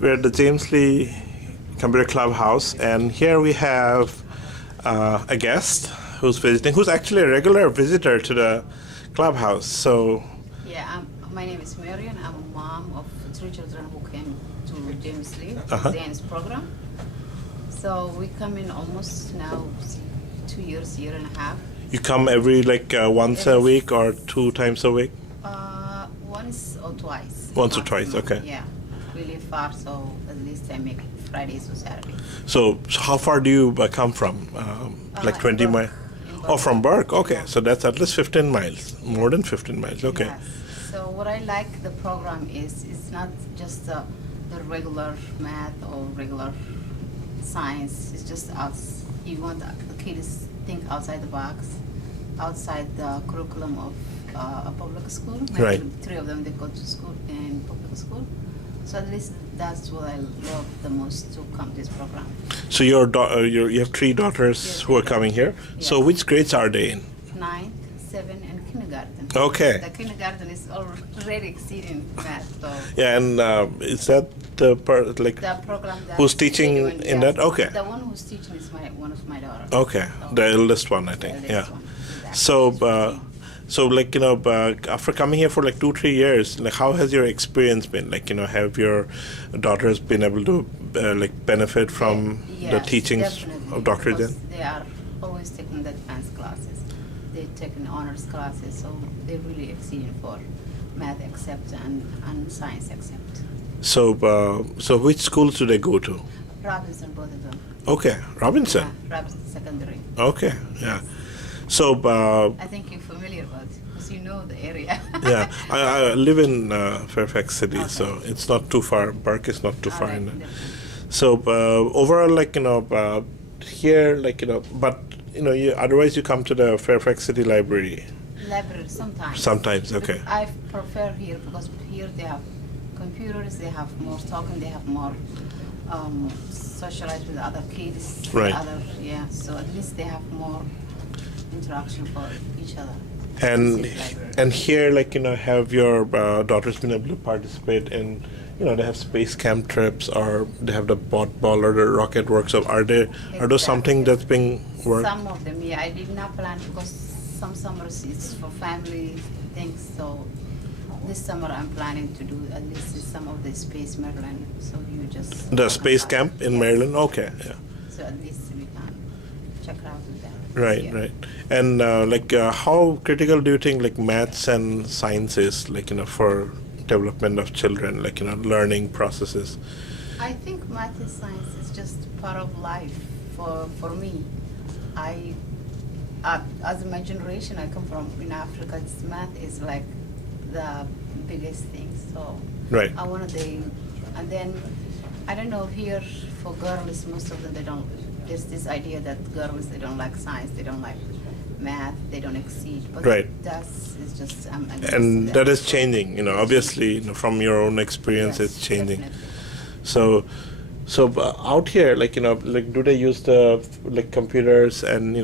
We're at the James Lee Computer Clubhouse, and here we have a guest who's visiting, who's actually a regular visitor to the clubhouse. So, Yeah, my name is Marion. I'm a mom of 3 children who came to James Lee dance program. So we come in almost now 2 years, year and a half. you come every once a week or 2 times a week? Once or twice. Once or twice, maximum. okay. Yeah, we live far, so at least I make Fridays or Saturdays. So how far do you come from? Like 20 Burke. miles? In Oh, from Burke. Okay, Yeah. so that's at least 15 miles, more than 15 miles. Okay. Yes. So what I like the program is it's not just the regular math or regular science. It's just us. You want the kids to think outside the box, outside the curriculum of a public school. Right. 3 of them they go to school in public school. So at least that's what I love the most to come to this program. So you have 3 daughters Yes, who are yes. coming here. So Yes. which grades are they in? 9, 7, and kindergarten. Okay. The kindergarten is already exceeding math. So Yeah, and is that the the program that who's teaching they're doing, in yes. that? Okay. The one who's teaching is one of my daughters. Okay, So, the eldest one, I the think. eldest Yeah. one, exactly. So, after coming here for 2-3 years, how has your experience been? Have your daughters been able to benefit from the Yes, teachings definitely, of Dr. because Jen? they are always taking the advanced classes. They taking honors classes, so they're really exceeding for math except and science except. So which schools do they go to? Robinson, both of them. Okay, Robinson. Yeah, Robinson Secondary. Okay, yeah. So, I think you're familiar with it because you know the area. yeah, I live in Fairfax City, Okay. so it's not too far. Burke is not too All far. right, In definitely. So overall, here, but otherwise you come to the Fairfax City Library Library sometimes. sometimes. But Okay, I prefer here because here they have computers, they have more talking, they have more socialize with other kids. Right. So at least they have more interaction for each other. and City library. and here, have your daughters been able to participate in? They have space camp trips, or they have the ball or the rocket workshop. Are those something Exactly. that's being worked? Some of them, yeah, I did not plan because some summers it's for family things. So this summer I'm planning to do at least some of the Space Maryland. So you just The space camp in Yes. Maryland. Okay, yeah. So at least we can check it out with that. Right, Yeah. right. And how critical do you think maths and science is for development of children, learning processes? I think math and science is just part of life for me. As my generation, I come from in Africa. Math is like the biggest thing. So Right. I want to and then I don't know here for girls, most of them they don't. There's this idea that girls they don't like science, they don't like math, they don't exceed. But Right. that's it's just I'm against And that is changing. Obviously, from your own experience, Yes, it's changing. definitely. So out here, do they use the computers, and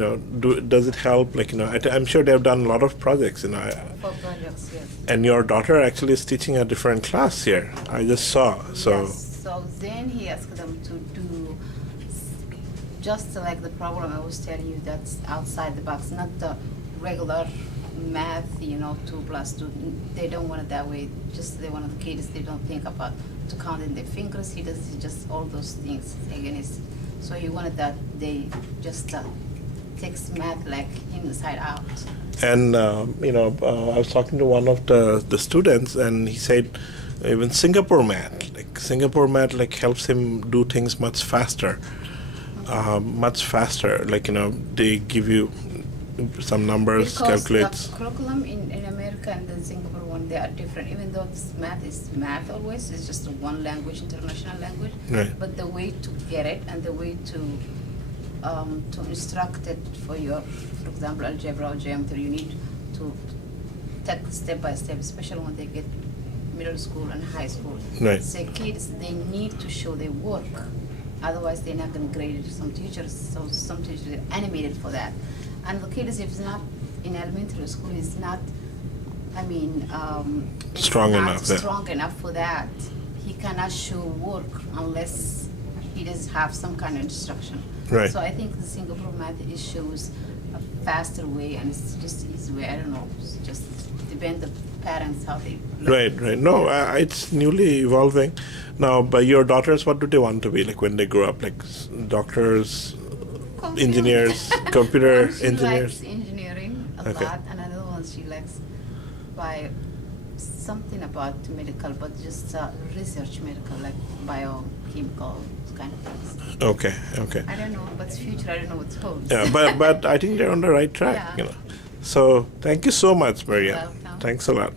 does it help? I'm sure they have done a lot of projects. For projects, yes. And your daughter actually is teaching a different class here. I just saw. So Yes. So then he asked them to do just like the problem I was telling you, that's outside the box, not the regular math, 2 plus 2. They don't want it that way. Just they want the kids, they don't think about to count in their fingers. He does just all those things again. So he wanted that they just takes math like inside out. And I was talking to one of the students, and he said even Singapore math, helps him do things much faster, They give you some numbers, Because calculates. the curriculum in America and the Singapore one, they are different. Even though this math is math always, it's just one language, international language. Right. But the way to get it and the way to instruct it for your, for example, algebra or geometry, you need to take step by step, especially when they get middle school and high school. Right. So kids, they need to show their work. Otherwise, they're not going to grade it. Some teachers are animated for that. And the kids, if it's not in elementary school, is not, Strong not enough, yeah. strong enough for that. he cannot show work unless he does have some kind of instruction. Right. So I think the Singapore math is shows a faster way, and it's just easy way. I don't know. It's just depend the parents how they. Right. No, it's newly evolving. Now, by your daughters, what do they want to be like when they grow up? Like doctors, Computer. engineers, computer One she engineers. likes engineering a Okay. lot, and another one she likes by something about medical, but just research medical, like biochemical kind of things. Okay. I don't know what's future. I don't know what's holds. Yeah, but I think they're on the right track. Yeah. You know. So thank you so much, Maria. Welcome. Thanks a lot.